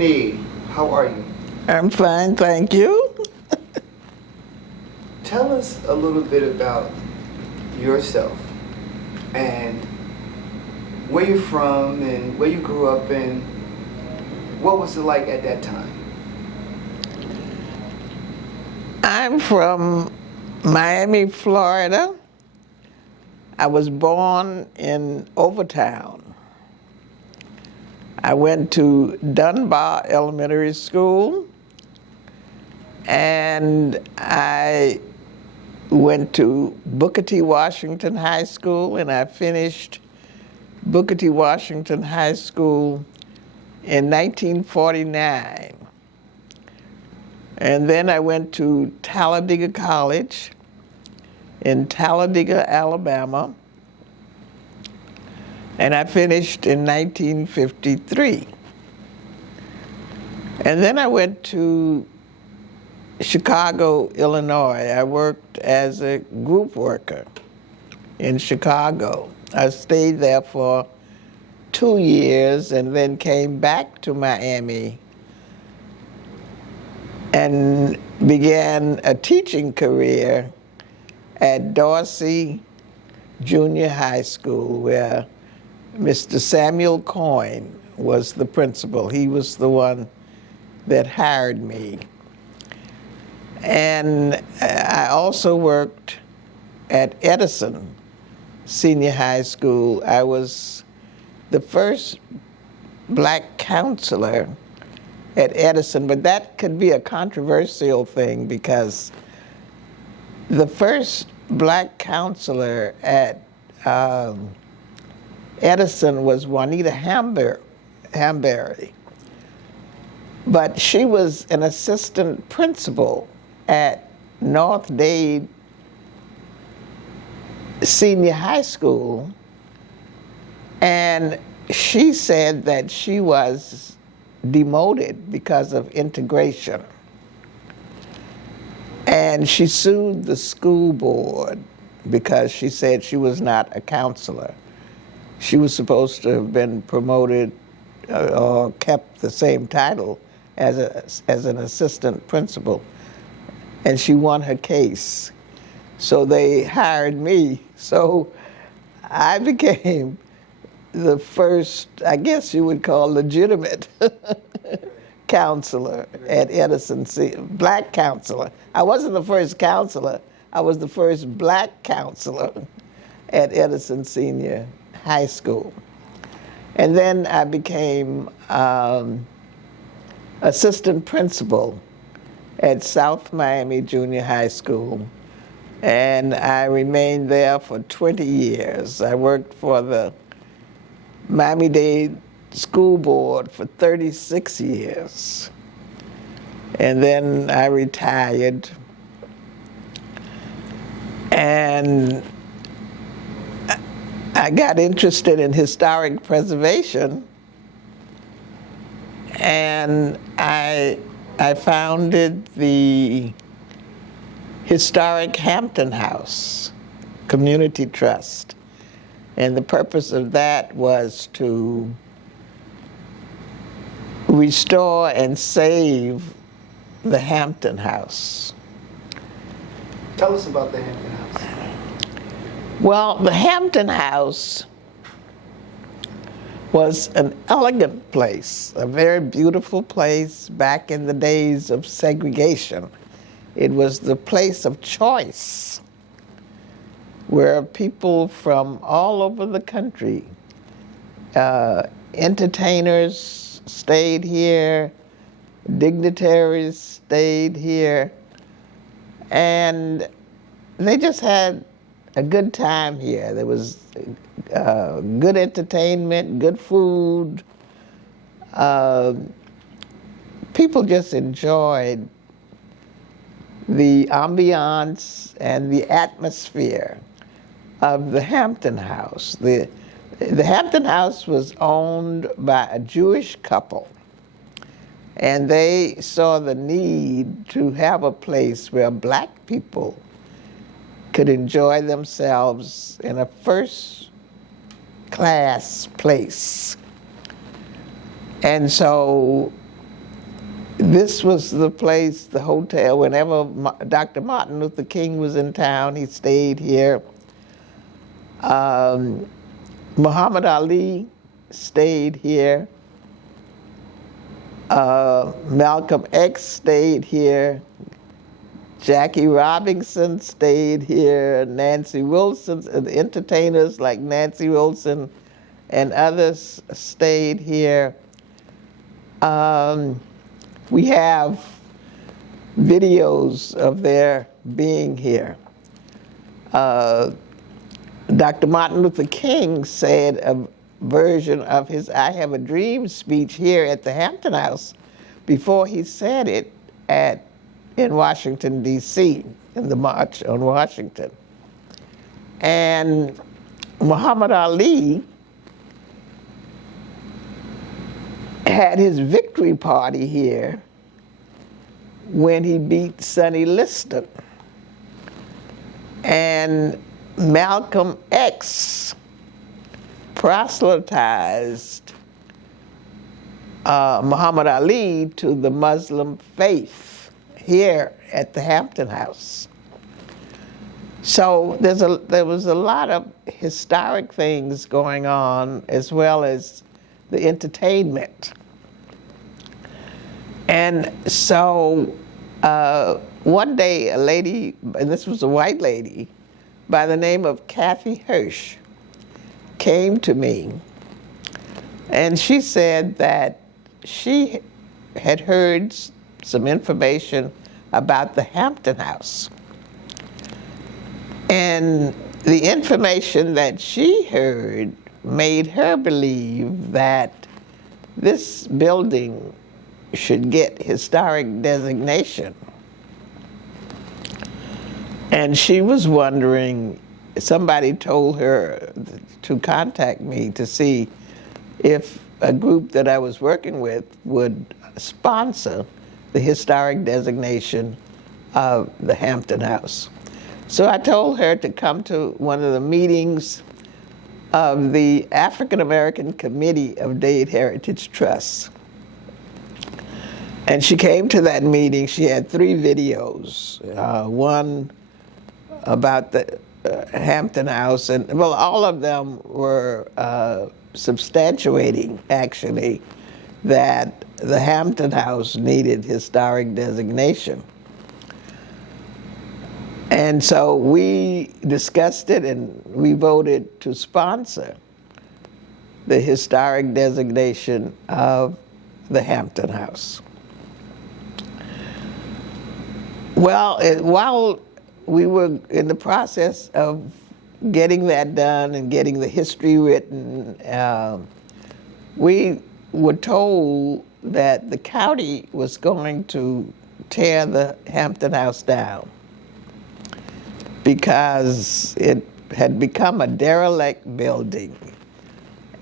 Pinkney, how are you? I'm fine, thank you. Tell us a little bit about yourself and where you're from and where you grew up and what was it like at that time? I'm from Miami, Florida. I was born in Overtown. I went to Dunbar Elementary School, and I went to Booker T. Washington High School, and I finished Booker T. Washington High School in 1949. And then I went to Talladega College in Talladega, Alabama, and I finished in 1953. And then I went to Chicago, Illinois. I worked as a group worker in Chicago. I stayed there for 2 years and then came back to Miami and began a teaching career at Dorsey Junior High School, where Mr. Samuel Coyne was the principal. He was the one that hired me. And I also worked at Edison Senior High School. I was the first black counselor at Edison, but that could be a controversial thing because the first black counselor at Edison was Juanita Hamberry, but she was an assistant principal at North Dade Senior High School, and she said that she was demoted because of integration. And she sued the school board because she said she was not a counselor. She was supposed to have been promoted or kept the same title as an assistant principal. And she won her case. So they hired me. So I became the first, I guess you would call, legitimate counselor at Edison, black counselor. I wasn't the first counselor, I was the first black counselor at Edison Senior High School. And then I became assistant principal at South Miami Junior High School. And I remained there for 20 years. I worked for the Miami-Dade School Board for 36 years. And then I retired. And I got interested in historic preservation, and I founded the Historic Hampton House Community Trust. And the purpose of that was to restore and save the Hampton House. Tell us about the Hampton House. Well, the Hampton House was an elegant place, a very beautiful place back in the days of segregation. It was the place of choice where people from all over the country, entertainers stayed here, dignitaries stayed here, and they just had a good time here. There was good entertainment, good food. People just enjoyed the ambiance and the atmosphere of the Hampton House. The Hampton House was owned by a Jewish couple, and they saw the need to have a place where black people could enjoy themselves in a first-class place. And so This was the place, the hotel, whenever Dr. Martin Luther King was in town, he stayed here. Muhammad Ali stayed here. Malcolm X stayed here. Jackie Robinson stayed here. Nancy Wilson, the entertainers like Nancy Wilson and others stayed here. We have videos of their being here. Dr. Martin Luther King said a version of his I Have a Dream speech here at the Hampton House before he said it in Washington, D.C., in the March on Washington. And Muhammad Ali had his victory party here when he beat Sonny Liston. And Malcolm X proselytized Muhammad Ali to the Muslim faith here at the Hampton House. So there was a lot of historic things going on, as well as the entertainment. And so one day a lady, and this was a white lady, by the name of Kathy Hirsch, came to me, and she said that she had heard some information about the Hampton House. And the information that she heard made her believe that this building should get historic designation. And she was wondering, somebody told her to contact me to see if a group that I was working with would sponsor the historic designation of the Hampton House. So I told her to come to one of the meetings of the African American Committee of Dade Heritage Trust. And she came to that meeting. She had 3 videos, one about the Hampton House, and well, all of them were substantiating, actually, that the Hampton House needed historic designation. And so we discussed it, and we voted to sponsor the historic designation of the Hampton House. Well, while we were in the process of getting that done and getting the history written, we were told that the county was going to tear the Hampton House down because it had become a derelict building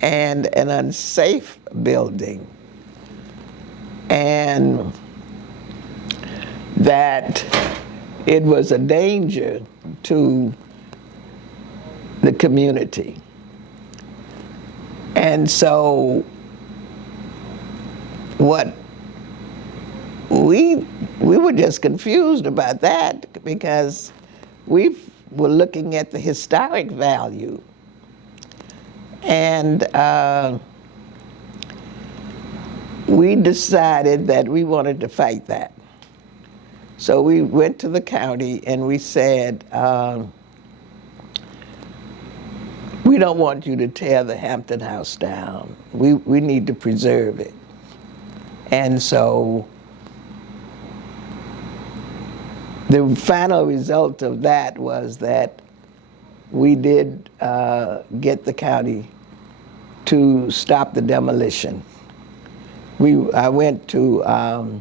and an unsafe building, and that it was a danger to the community. And so what we were just confused about that, because we were looking at the historic value, and we decided that we wanted to fight that. So we went to the county and we said, we don't want you to tear the Hampton House down. We need to preserve it. And so the final result of that was that we did get the county to stop the demolition. I went to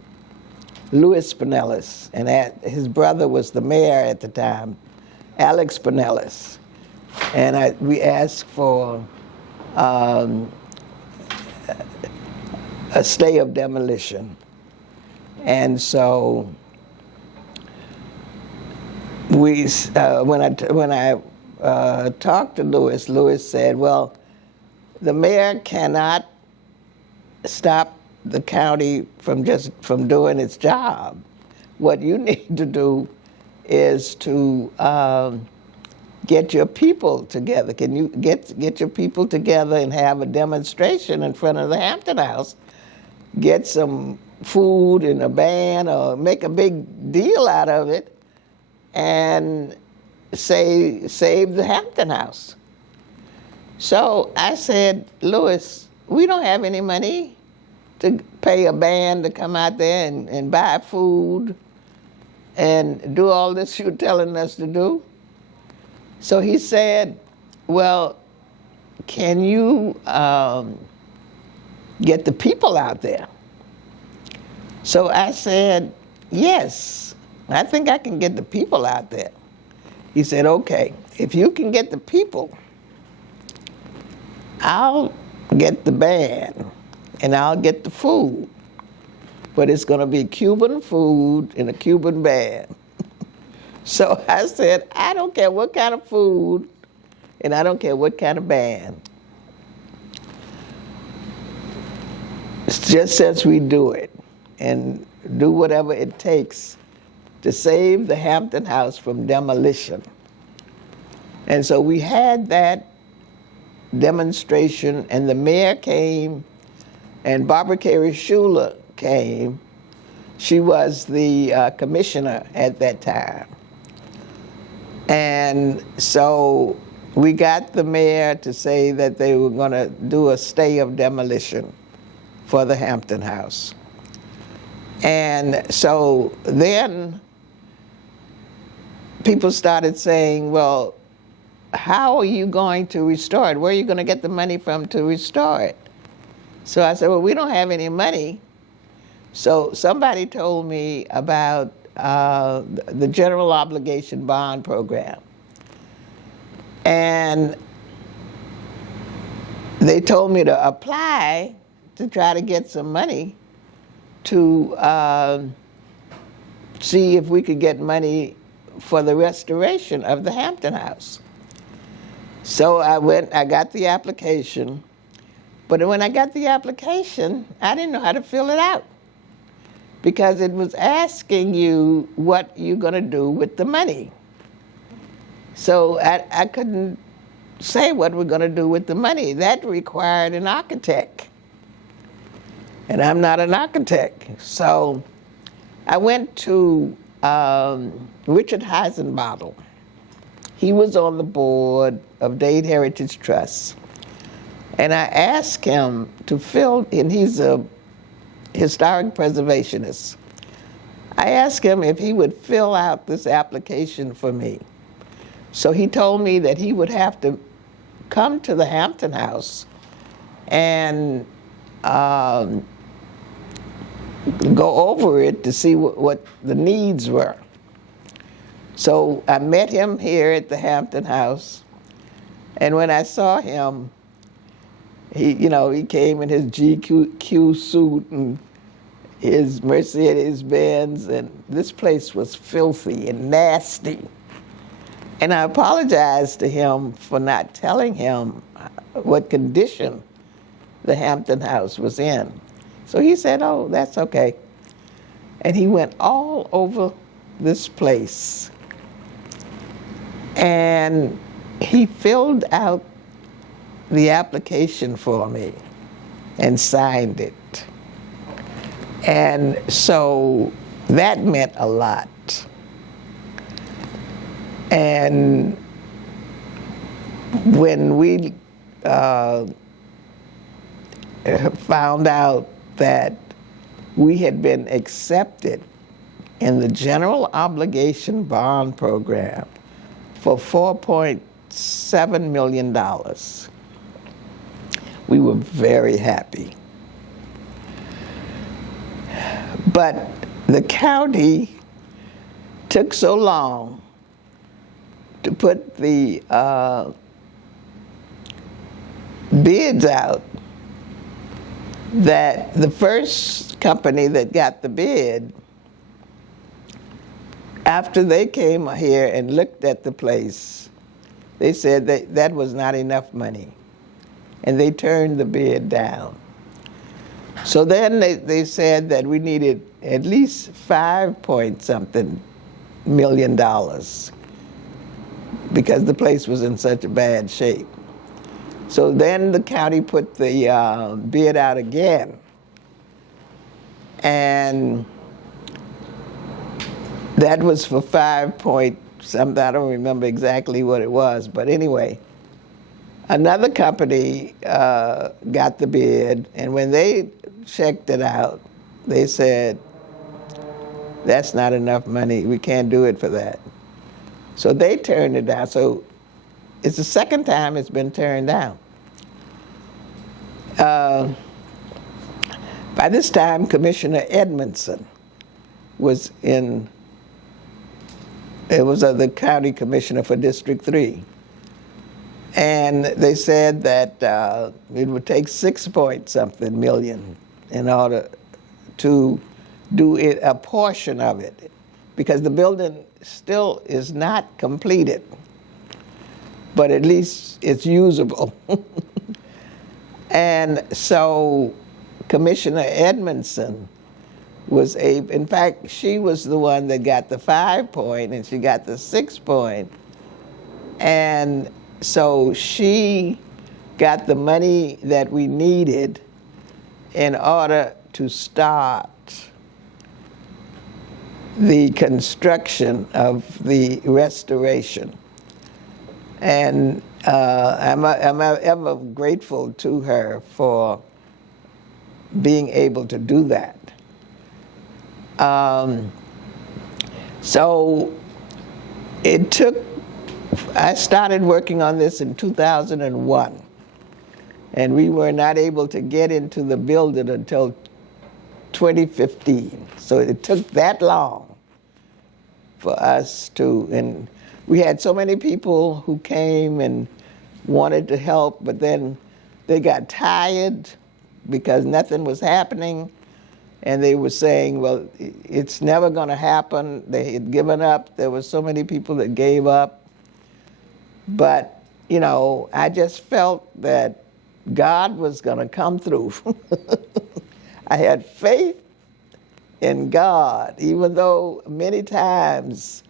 Louis Pinellas, and his brother was the mayor at the time, Alex Pinellas. And we asked for a stay of demolition. And so when I talked to Louis said, well, the mayor cannot stop the county from doing its job. What you need to do is to get your people together. Can you get your people together and have a demonstration in front of the Hampton House? Get some food and a band, or make a big deal out of it, and save the Hampton House. So I said, Louis, we don't have any money to pay a band to come out there and buy food and do all this you're telling us to do. So he said, well, can you get the people out there? So I said, yes, I think I can get the people out there. He said, okay, if you can get the people, I'll get the band and I'll get the food. But it's going to be Cuban food and a Cuban band. So I said, I don't care what kind of food and I don't care what kind of band. It's just as we do it and do whatever it takes to save the Hampton House from demolition. And so we had that demonstration, and the mayor came, and Barbara Carey Schuler came. She was the commissioner at that time. And so we got the mayor to say that they were going to do a stay of demolition for the Hampton House. And so then people started saying, well, how are you going to restore it? Where are you going to get the money from to restore it? So I said, well, we don't have any money. So somebody told me about the general obligation bond program. And they told me to apply to try to get some money to see if we could get money for the restoration of the Hampton House. So I got the application, but when I got the application, I didn't know how to fill it out because it was asking you what you're going to do with the money. So I couldn't say what we're going to do with the money. That required an architect, and I'm not an architect. So I went to Richard Heisenbottle. He was on the board of Dade Heritage Trust. And I asked him to fill, and he's a historic preservationist. I asked him if he would fill out this application for me. So he told me that he would have to come to the Hampton House and go over it to see what the needs were. So I met him here at the Hampton House, and when I saw him, he came in his GQ suit and his Mercedes-Benz, and this place was filthy and nasty. And I apologized to him for not telling him what condition the Hampton House was in. So he said, oh, that's okay. And he went all over this place. And he filled out the application for me and signed it. And so that meant a lot. And when we found out that we had been accepted in the general obligation bond program for $4.7 million, we were very happy. But the county took so long to put the bids out that the first company that got the bid, after they came here and looked at the place, they said that was not enough money, and they turned the bid down. So then they said that we needed at least 5 point something million because the place was in such a bad shape. So then the county put the bid out again. And that was for 5 point something, I don't remember exactly what it was, but anyway, another company got the bid, and when they checked it out, they said, that's not enough money, we can't do it for that. So they turned it down. So it's the second time it's been turned down. By this time, Commissioner Edmondson was in, it was the county commissioner for District 3. And they said that it would take 6 point something million in order to do it, a portion of it, because the building still is not completed, but at least it's usable. And so Commissioner Edmondson was in fact, she was the one that got the 5 point and she got the 6 point. And so she got the money that we needed in order to start the construction of the restoration. And I'm ever grateful to her for being able to do that. So it took, I started working on this in 2001, and we were not able to get into the building until 2015. So it took that long for us to, and we had so many people who came and wanted to help, but then they got tired because nothing was happening, and they were saying, well, it's never going to happen. They had given up. There were so many people that gave up. But, you know, I just felt that God was going to come through. I had faith in God, even though many times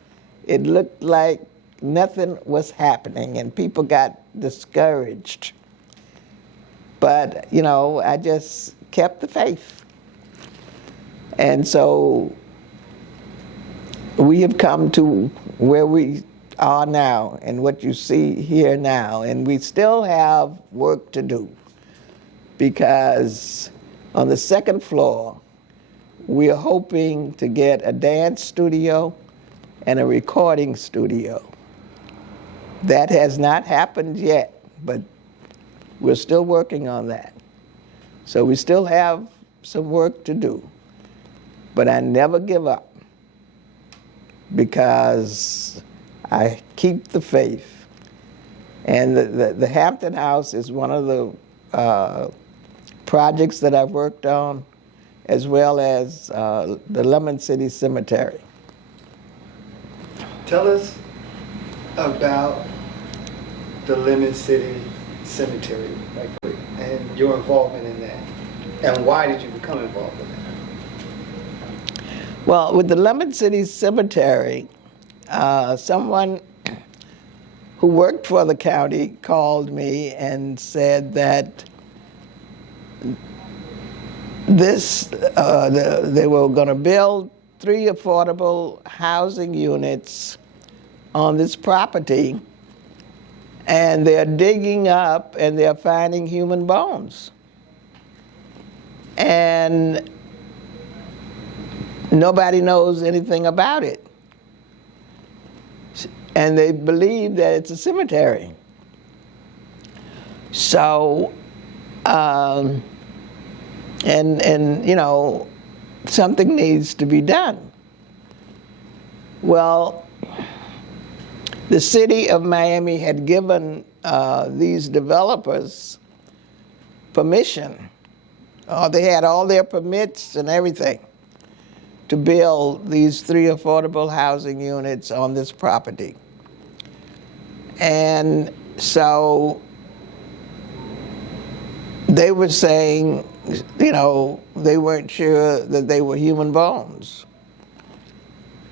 it looked like nothing was happening and people got discouraged. But, you know, I just kept the faith. And so we have come to where we are now and what you see here now. And we still have work to do, because on the second floor, we are hoping to get a dance studio and a recording studio. That has not happened yet, but we're still working on that. So we still have some work to do. But I never give up, because I keep the faith. And the Hampton House is one of the projects that I've worked on, as well as the Lemon City Cemetery. Tell us about the Lemon City Cemetery, and your involvement in that. And why did you become involved in that? Well, with the Lemon City Cemetery, someone who worked for the county called me and said that they were going to build 3 affordable housing units on this property, and they're digging up and they're finding human bones. And nobody knows anything about it. And they believe that it's a cemetery. So, and you know, something needs to be done. Well, the city of Miami had given these developers permission. They had all their permits and everything to build these 3 affordable housing units on this property. And so they were saying you know, they weren't sure that they were human bones.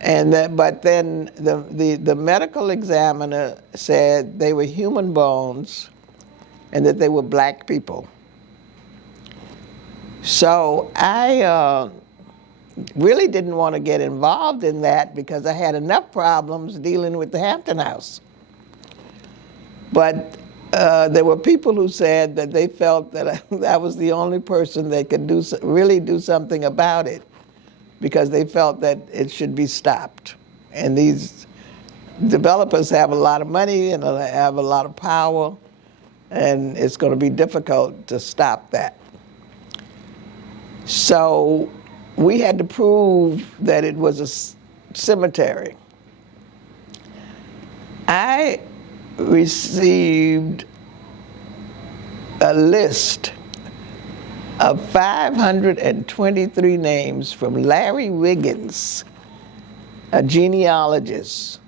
And that, but then the medical examiner said they were human bones and that they were black people. So I really didn't want to get involved in that because I had enough problems dealing with the Hampton House. But there were people who said that they felt that I was the only person that could really do something about it, because they felt that it should be stopped. And these developers have a lot of money and have a lot of power, and it's going to be difficult to stop that. So we had to prove that it was a cemetery. I received a list of 523 names from Larry Wiggins, a genealogist,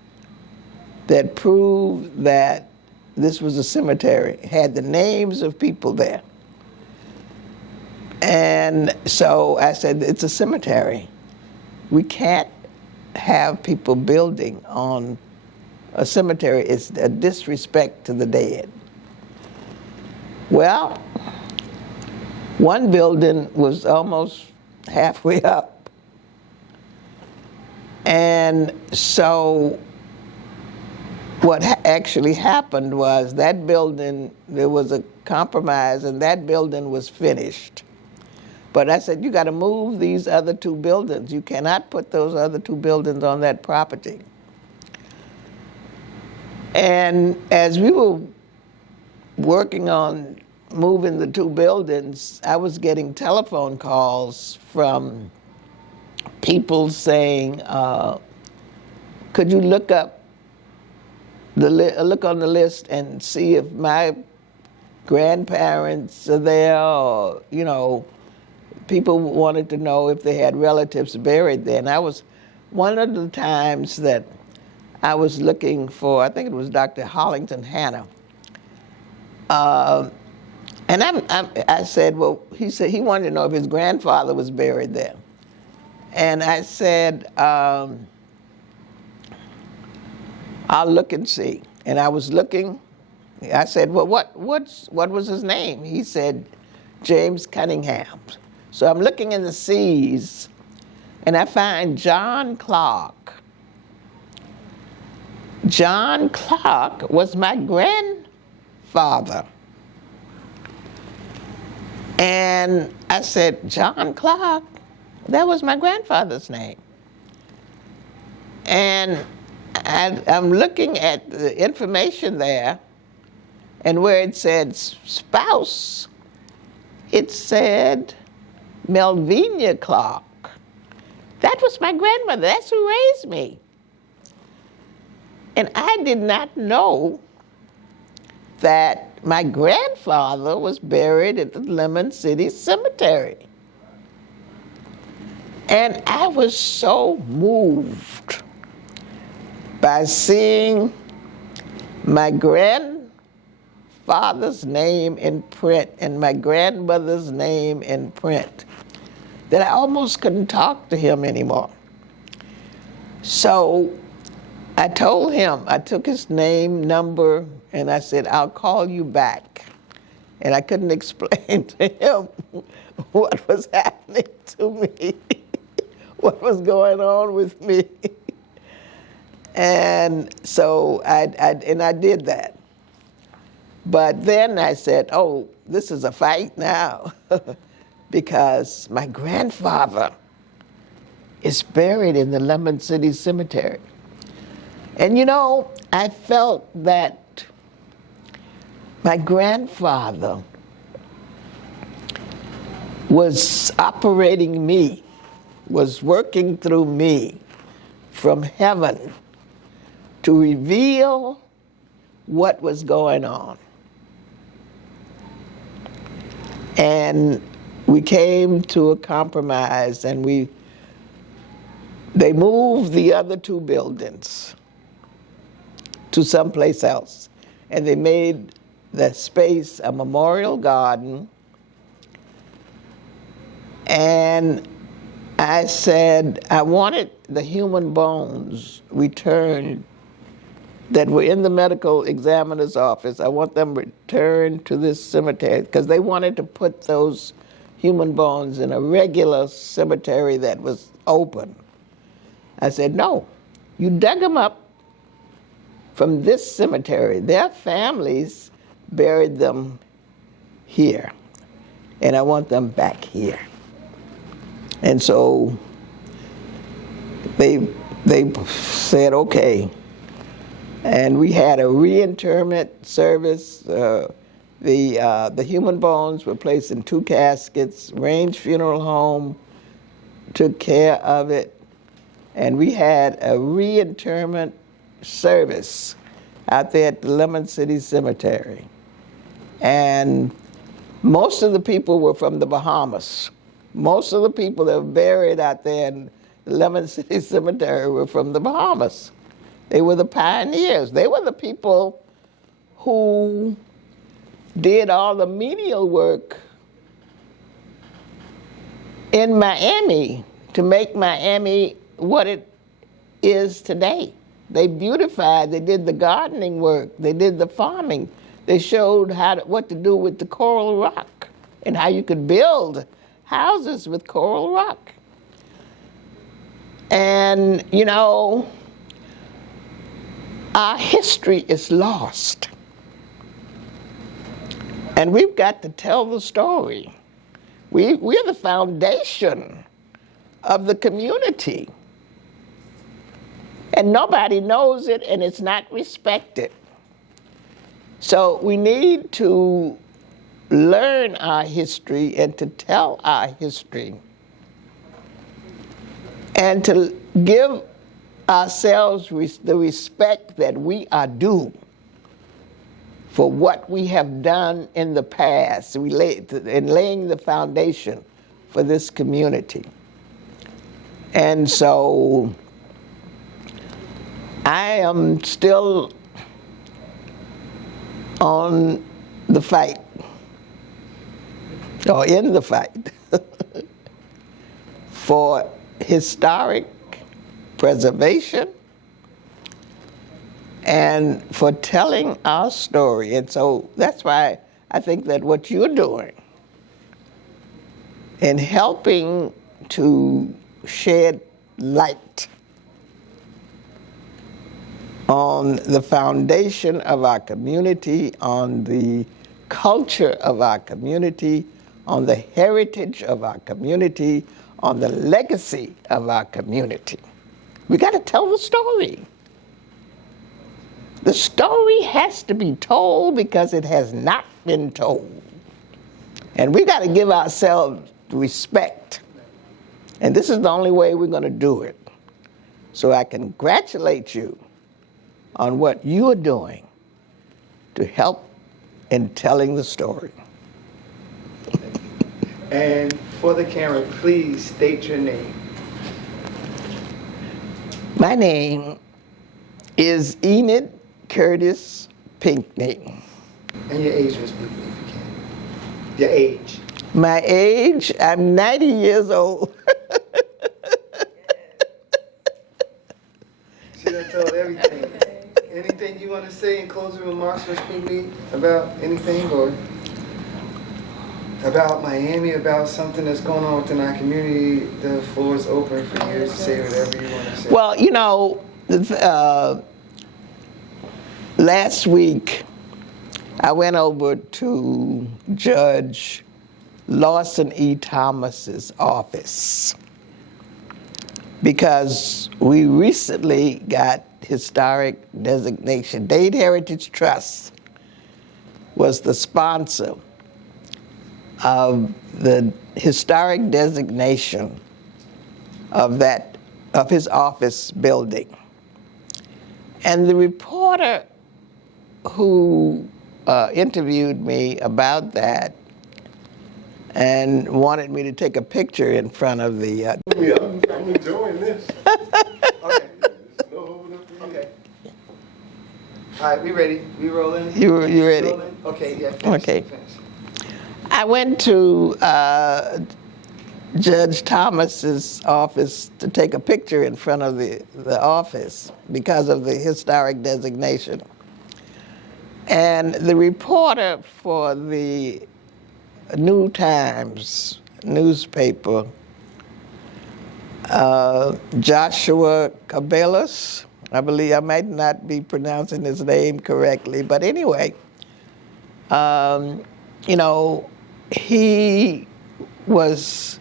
that proved that this was a cemetery. It had the names of people there. And so I said, it's a cemetery. We can't have people building on a cemetery. It's a disrespect to the dead. Well, one building was almost halfway up. And so what actually happened was that building, there was a compromise, and that building was finished. But I said, you got to move these other two buildings. You cannot put those other two buildings on that property. And as we were working on moving the two buildings, I was getting telephone calls from people saying, could you look up look on the list and see if my grandparents are there, or, you know, people wanted to know if they had relatives buried there. And I was, one of the times that I was looking for, I think it was Dr. Hollington Hanna. And I said, well, he said he wanted to know if his grandfather was buried there. And I said, I'll look and see. And I was looking. I said, well, what was his name? He said, James Cunningham. So I'm looking in the C's, and I find John Clark. John Clark was my grandfather. And I said, John Clark, that was my grandfather's name. And I'm looking at the information there, and where it said spouse, it said Melvina Clark. That was my grandmother. That's who raised me. And I did not know that my grandfather was buried at the Lemon City Cemetery. And I was so moved by seeing my grandfather's name in print and my grandmother's name in print that I almost couldn't talk to him anymore. So I told him, I took his name, number, and I said, I'll call you back. And I couldn't explain to him what was happening to me, what was going on with me. And so I did that. But then I said, oh, this is a fight now, because my grandfather is buried in the Lemon City Cemetery. And you know, I felt that my grandfather was operating me, was working through me from heaven to reveal what was going on. And we came to a compromise, and they moved the other two buildings to someplace else. And they made the space a memorial garden, And I said I wanted the human bones returned that were in the medical examiner's office. I want them returned to this cemetery because they wanted to put those human bones in a regular cemetery that was open. I said, no, you dug them up from this cemetery. Their families buried them here, and I want them back here. And so they said, okay. And we had a reinterment service. The human bones were placed in 2 caskets. Range Funeral Home took care of it. And we had a reinterment service out there at the Lemon City Cemetery. And most of the people were from the Bahamas. Most of the people that were buried out there in the Lemon City Cemetery were from the Bahamas. They were the pioneers. They were the people who did all the menial work in Miami to make Miami what it is today. They beautified, they did the gardening work, they did the farming. They showed what to do with the coral rock and how you could build houses with coral rock. And, you know, our history is lost. And we've got to tell the story. We're the foundation of the community. And nobody knows it, and it's not respected. So we need to learn our history and to tell our history and to give ourselves the respect that we are due for what we have done in the past in laying the foundation for this community. And so I am still on the fight, or in the fight, for historic preservation and for telling our story. And so that's why I think that what you're doing in helping to shed light on the foundation of our community, on the culture of our community, on the heritage of our community, on the legacy of our community. We got to tell the story. The story has to be told because it has not been told. And we got to give ourselves respect. And this is the only way we're going to do it. So I congratulate you on what you are doing to help in telling the story. And for the camera, please state your name. My name is Enid Curtis Pinkney. And your age, Miss Pinkney, if you can. Your age. My age, I'm 90 years old. She done told everything. Anything you want to say in closing remarks, Miss Pinkney, about anything, or about Miami, about something that's going on within our community? The floor is open for you to say whatever you want to say. Well, you know, last week I went over to Judge Lawson E. Thomas's office because we recently got historic designation. Dade Heritage Trust was the sponsor of the historic designation of his office building. And the reporter who interviewed me about that and wanted me to take a picture in front of the... I'm enjoying this. Okay. Okay. All right, we ready? We rolling? You ready? Rolling? Okay, yeah, finish. Okay. Finish. I went to Judge Thomas's office to take a picture in front of the office because of the historic designation. And the reporter for the New Times newspaper, Joshua Cabellas, I believe, I might not be pronouncing his name correctly, but anyway, you know, he was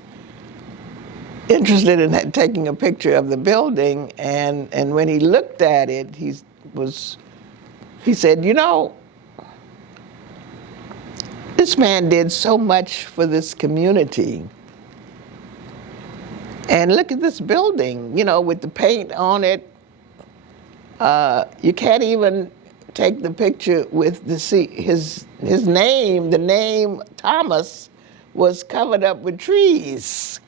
interested in taking a picture of the building, and when he looked at it, he said, you know, this man did so much for this community. And look at this building, you know, with the paint on it. You can't even take the picture with his name. The name Thomas was covered up with trees,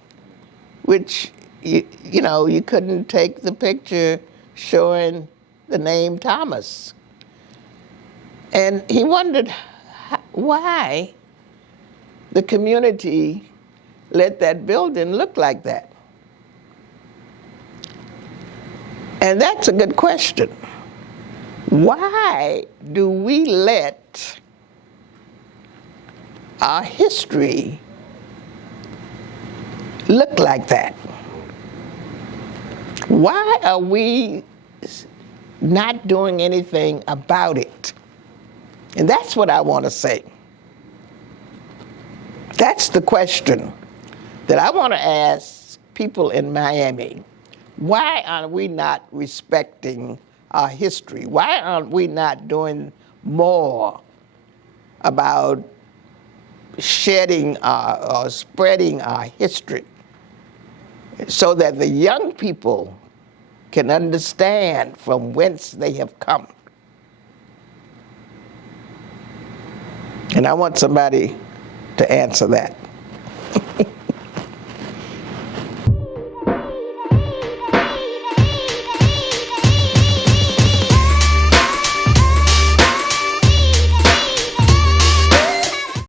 which, you know, you couldn't take the picture showing the name Thomas. And he wondered why the community let that building look like that. And that's a good question. Why do we let our history look like that? Why are we not doing anything about it? And that's what I want to say. That's the question that I want to ask people in Miami. Why are we not respecting our history? Why aren't we not doing more about shedding or spreading our history so that the young people can understand from whence they have come? And I want somebody to answer that.